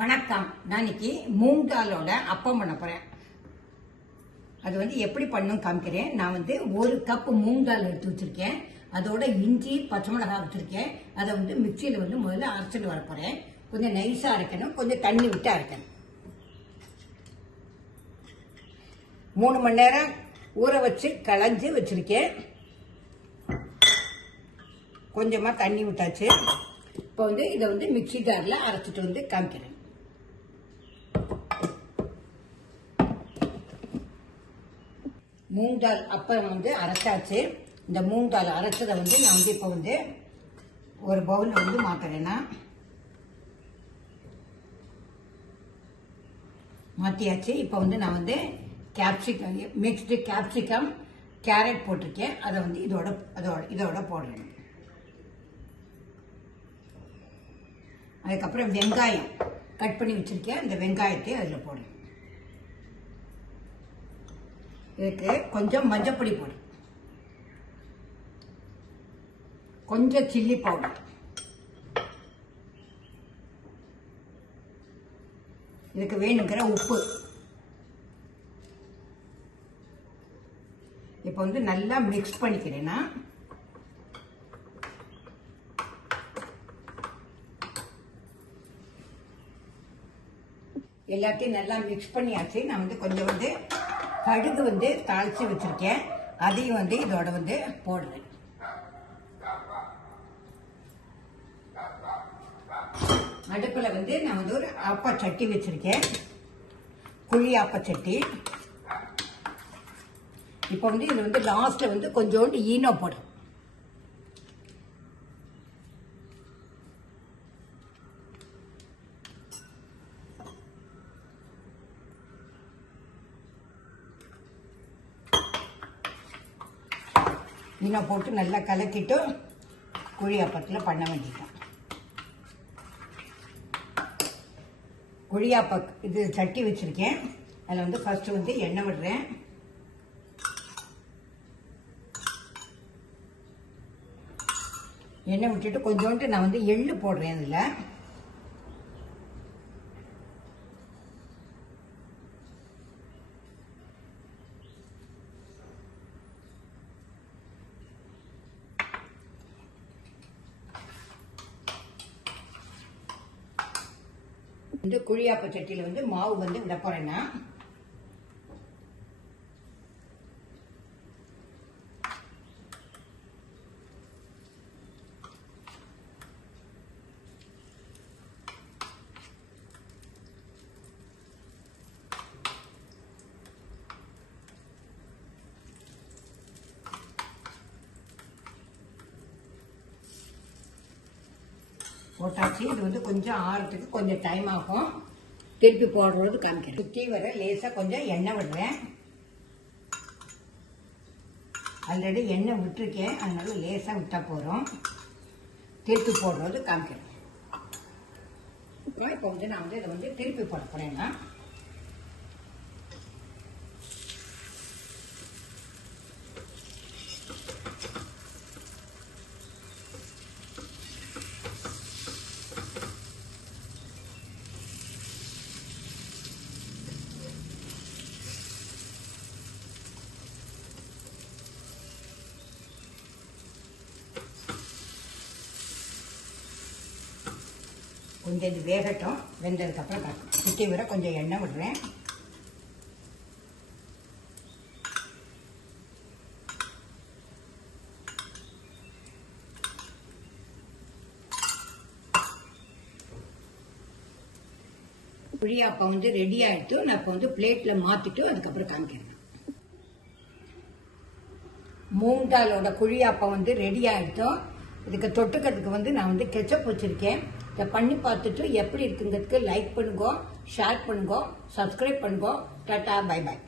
வணக்கம். நான் இன்னைக்கு மூங் தாலோட அப்பம் பண்ண போறேன். அது எப்படி பண்ணணும் காமிக்கிறேன். நான் ஒரு கப் மூங் தால் எடுத்து வச்சிருக்கேன். அதோட இஞ்சி பச்சை மிளகாய் வச்சிருக்கேன். அதை மிக்சியில முதல்ல அரைச்சிட்டு வர போறேன். கொஞ்சம் நைஸா அரைக்கணும், கொஞ்சம் தண்ணி விட்டு அரைக்கணும். 3 மணி நேரம் ஊற வச்சு களைஞ்சு வச்சிருக்கேன். கொஞ்சமா தண்ணி விட்டாச்சு. இப்போ இதை மிக்சி ஜார்ல அரைச்சிட்டு காமிக்கிறேன். மூங் தால் அப்பம் அரைச்சாச்சு. இந்த மூங் தால் அரைச்சதை நான் இப்போ ஒரு பவுல் மாத்துறேன்னா மாத்தியாச்சு. இப்போ நான் கேப்சிகம், மிக்ஸ்டு கேப்சிகம், கேரட் போட்டிருக்கேன். அதை இதோட போடுறேன். அதுக்கப்புறம் வெங்காயம் கட் பண்ணி வச்சிருக்கேன். இந்த வெங்காயத்தை அதில் போடுறேன். இதுக்கு கொஞ்சம் மஞ்சப்பொடி போடு, கொஞ்சம் சில்லி பவுடர், இதுக்கு வேணுங்கிற உப்பு. இப்போ நல்லா மிக்ஸ் பண்ணிக்கிறேன்னா எல்லாத்தையும் நல்லா மிக்ஸ் பண்ணியாச்சு. நான் கொஞ்சம் கடுகு தாளிச்சு வச்சிருக்கேன். அதையும் இதோட போடுறேன். அடுப்புல நான் ஒரு ஆப்பச்சட்டி வச்சிருக்கேன், குழி ஆப்பச்சட்டி. இப்போ இது லாஸ்ட்ல கொஞ்சோண்டு ஈனோ போடும். ஈனோ போட்டு நல்லா கலக்கிட்டு குழியாப்பத்தில் பண்ண வேண்டியதான். குழியாப்ப இது சட்டி வச்சிருக்கேன். அதில் ஃபர்ஸ்ட் எண்ணெய் விடுறேன். எண்ணெய் விட்டுட்டு கொஞ்சோண்டு நான் எள்ளு போடுறேன். அதில் குழியாப்ப சட்டியில மாவு விட போறேன்னா போட்டாச்சு. இது கொஞ்சம் ஆறதுக்கு கொஞ்சம் டைம் ஆகும். திருப்பி போடுறது காமிக்கிறேன். சுற்றி வர லேசாக கொஞ்சம் எண்ணெய் விடுறேன். ஆல்ரெடி எண்ணெய் விட்டுருக்கேன், அதனால லேசாக விட்டா போகிறோம். திருப்பி போடுறது காமிக்கிறேன். இப்போ நான் இதை திருப்பி போட போறேன்னா கொஞ்சம் இது வேகட்டும். வெந்ததுக்கப்புறம் பார்க்கலாம். சுற்றி வர கொஞ்சம் எண்ணெய் விடுறேன். குழியாப்பம் ரெடி ஆயிடுத்து. நான் இப்போ பிளேட்ல மாத்திட்டு அதுக்கப்புறம் காமிக்கிறேன். மூங் தாலோட குழியாப்பம் ரெடி ஆயிடுத்தோம். இதுக்கு தொட்டுக்கிறதுக்கு நான் கெச்சப் வச்சிருக்கேன். இதை பண்ணி பார்த்துட்டு எப்படி இருக்குங்கிறதுக்கு லைக் பண்ணுங்க, ஷேர் பண்ணுங்க, சப்ஸ்கிரைப் பண்ணுங்க. Tata, bye bye.